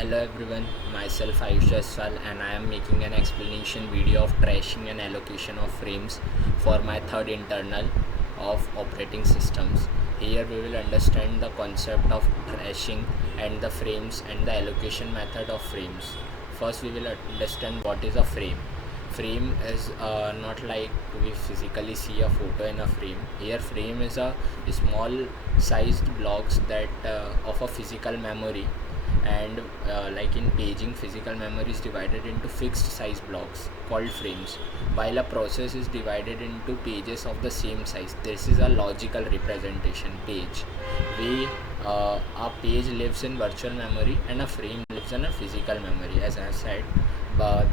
Hello everyone, myself Ayush Aswal and I am making an explanation video of trashing and allocation of frames for my third internal of operating systems. Here we will understand the concept of trashing and the frames and the allocation method of frames. First we will understand what is a frame. Frame is not like we physically see a photo in a frame. Here frame is a small sized blocks that of a physical memory, and like in paging, physical memory is divided into fixed size blocks called frames, while a process is divided into pages of the same size. This is a logical representation. Page, we a page lives in virtual memory and a frame lives in a physical memory. As I said,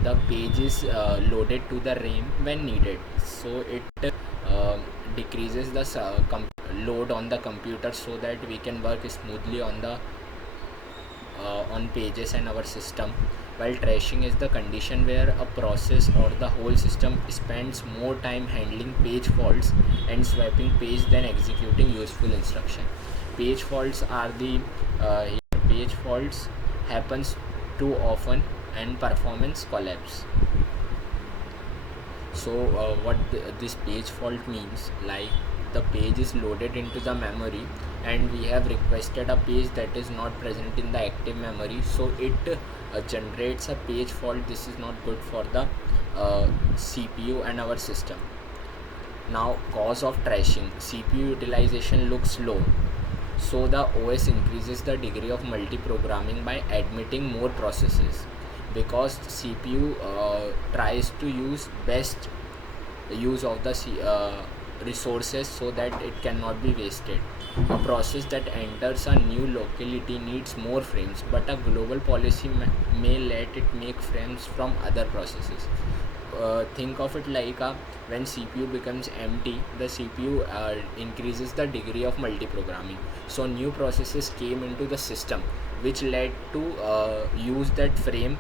the page is loaded to the RAM when needed, so it decreases the load on the computer so that we can work smoothly on pages and our system. While trashing is the condition where a process or the whole system spends more time handling page faults and swapping page than executing useful instruction. Page faults are the page faults happens too often and performance collapse. So what this page fault means, like the page is loaded into the memory and we have requested a page that is not present in the active memory, so it generates a page fault. This is not good for the CPU and our system. Now, cause of trashing: CPU utilization looks low, so the OS increases the degree of multi-programming by admitting more processes, because CPU tries to use best use of the resources so that it cannot be wasted. A process that enters a new locality needs more frames, but a global policy may let it make frames from other processes. Think of it like when CPU becomes empty, the CPU increases the degree of multi-programming. So new processes came into the system, which led to use that frame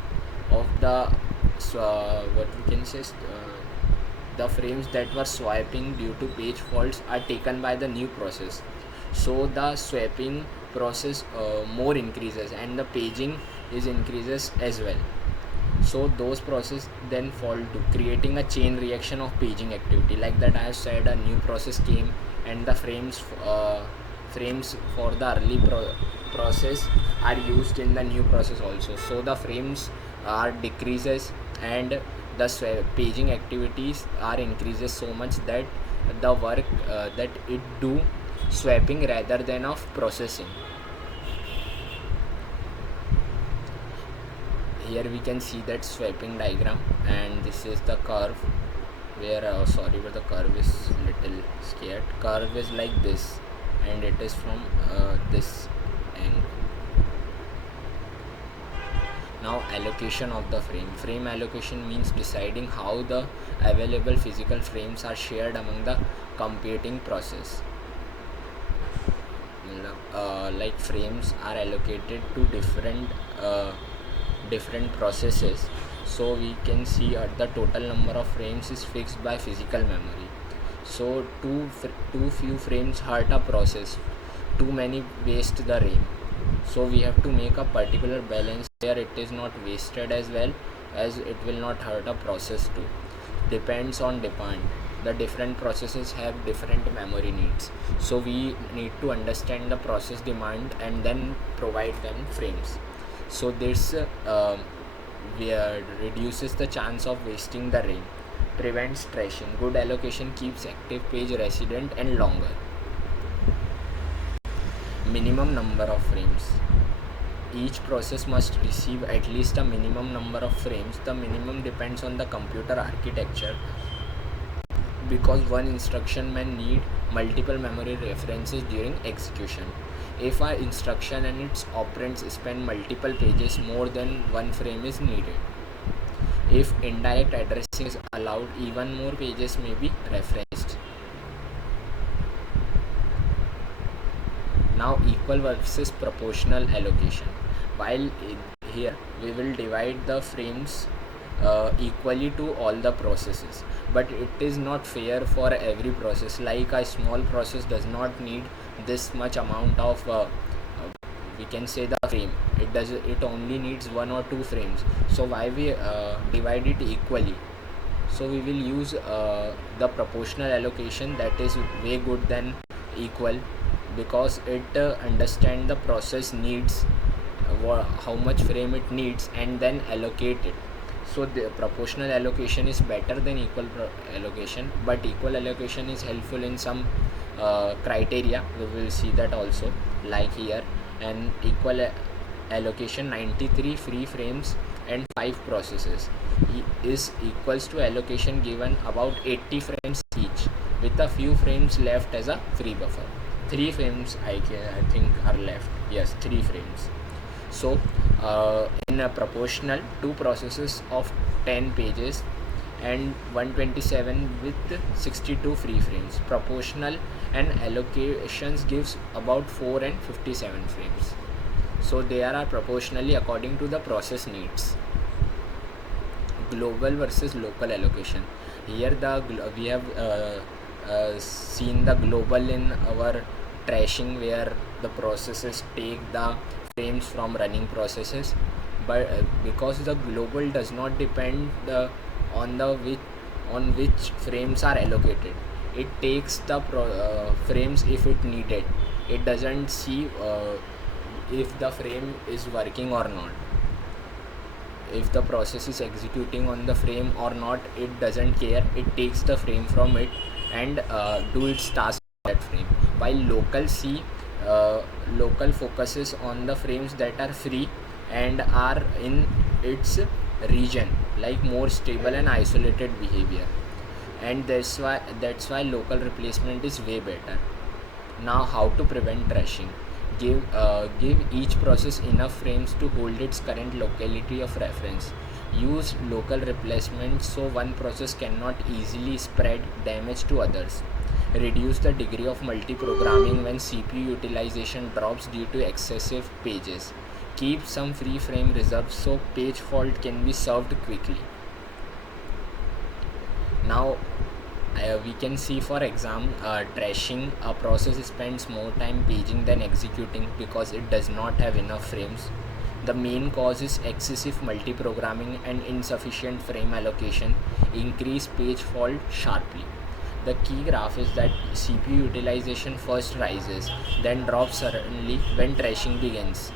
of the what we can say. The frames that were swapping due to page faults are taken by the new process, so the swapping process more increases and the paging is increases as well. So those process then fall to creating a chain reaction of paging activity. Like that I have said, a new process came and the frames for the early process are used in the new process also, so the frames are decreases and the paging activities are increases so much that the work that it do swapping rather than of processing. Here we can see that swapping diagram, and this is the curve where sorry, but the curve is little scared. Curve is like this and it is from this angle. Now, allocation of the frame allocation means deciding how the available physical frames are shared among the computing process. Like frames are allocated to different processes, so we can see the total number of frames is fixed by physical memory. So too few frames hurt a process, too many waste the RAM. So we have to make a particular balance where it is not wasted as well as it will not hurt a process too. Depends on demand. The different processes have different memory needs, so we need to understand the process demand and then provide them frames. So this reduces the chance of wasting the RAM, prevents trashing. Good allocation keeps active page resident and longer. Minimum number of frames: each process must receive at least a minimum number of frames. The minimum depends on the computer architecture, because one instruction may need multiple memory references during execution. If an instruction and its operands span multiple pages, more than one frame is needed. If indirect addressing is allowed, even more pages may be referenced. Now, equal versus proportional allocation. While here we will divide the frames equally to all the processes, but it is not fair for every process. Like a small process does not need this much amount of we can say the frame. It only needs 1 or 2 frames. So why we divide it equally? So we will use the proportional allocation, that is way good than equal, because it understand the process needs, how much frame it needs, and then allocate it. So the proportional allocation is better than equal allocation, but equal allocation is helpful in some criteria. We will see that also, like here. And equal allocation, 93 free frames and 5 processes is equals to allocation given about 80 frames each, with a few frames left as a free buffer. 3 frames I think are left. Yes, 3 frames. So in a proportional, 2 processes of 10 pages and 127 with 62 free frames. Proportional and allocations gives about 4 and 57 frames. So they are proportionally according to the process needs. Global versus local allocation. Here we have seen the global in our trashing, where the processes take the frames from running processes, but because the global does not depend on which frames are allocated, it takes the frames if it needed. It doesn't see if the frame is working or not, if the process is executing on the frame or not. It doesn't care. It takes the frame from it and do its task on that frame. While local focuses on the frames that are free and are in its region, like more stable and isolated behavior. And that's why local replacement is way better. Now, how to prevent thrashing? Give each process enough frames to hold its current locality of reference. Use local replacement so one process cannot easily spread damage to others. Reduce the degree of multi-programming when CPU utilization drops due to excessive pages. Keep some free frame reserved so page fault can be solved quickly. Now we can see, for trashing, a process spends more time paging than executing because it does not have enough frames. The main cause is excessive multi-programming and insufficient frame allocation increase page fault sharply. The key graph is that CPU utilization first rises, then drops suddenly when trashing begins,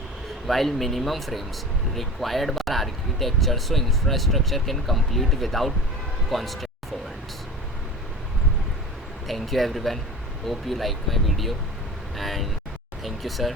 while minimum frames required by architecture so infrastructure can complete without constant faults. Thank you everyone. Hope you like my video, and thank you sir.